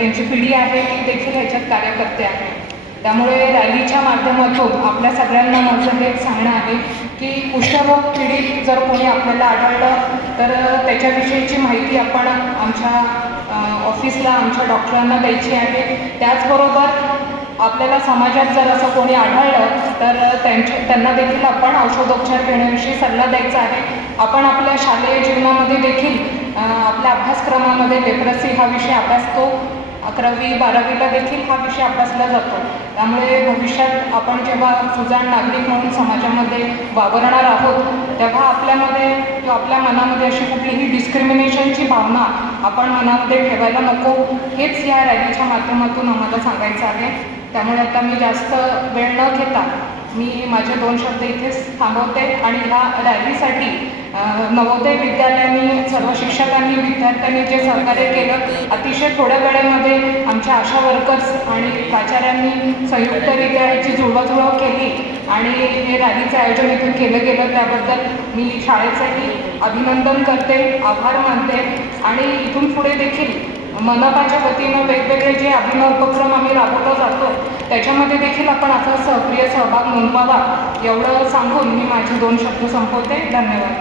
त्यांची पिढी आहे ती देखील ह्याच्यात कार्यकर्ते आहे. त्यामुळे रॅलीच्या माध्यमातून आपल्या सगळ्यांना माझं हे सांगणं आहे की कुष्ठरोग पीडित जर कोणी आपल्याला आढळलं तर त्याच्याविषयीची माहिती आपण आमच्या ऑफिसला आमच्या डॉक्टरांना द्यायची आहे. त्याचबरोबर आपल्याला समाजात जर असं कोणी आढळलं तर त्यांना देखील आपण औषधोपचार घेण्याविषयी सल्ला द्यायचा आहे. आपण आपल्या शालेय जीवनामध्ये देखील आपल्या अभ्यासक्रमामध्ये लेप्रसी हा विषय अभ्यासतो. 11वी 12वीला देखील हा विषय अभ्यासला जातो. त्यामुळे भविष्यात आपण जेव्हा सुजाण नागरिक म्हणून समाजामध्ये वावरणार आहोत तेव्हा आपल्यामध्ये किंवा आपल्या मनामध्ये अशी कुठलीही डिस्क्रिमिनेशनची भावना आपण मनामध्ये ठेवायला नको, हेच या रॅलीच्या माध्यमातून आम्हाला सांगायचं आहे. त्यामुळे आता मी जास्त वेळ न घेता मी माझे 2 शब्द इथेच थांबवते आणि ह्या रॅलीसाठी नवोदय विद्यालयांनी सर्व शिक्षकांनी विद्यार्थ्यांनी जे सहकार्य केलं, अतिशय थोड्या वेळेमध्ये आमच्या आशा वर्कर्स आणि प्राचार्यांनी संयुक्तरित्या ह्याची जुळवाजुळव केली आणि हे रॅलीचं आयोजन इथून केलं गेलं. त्याबद्दल मी शाळेचंही अभिनंदन करते, आभार मानते आणि इथून पुढे देखील मनपाच्या वतीनं वेगवेगळे जे अभिनव उपक्रम आम्ही राबवला जातो त्याच्यामध्ये देखील आपण असा सक्रिय सहभाग नोंदवावा एवढं सांगून मी माझे 2 शब्द संपवते. धन्यवाद.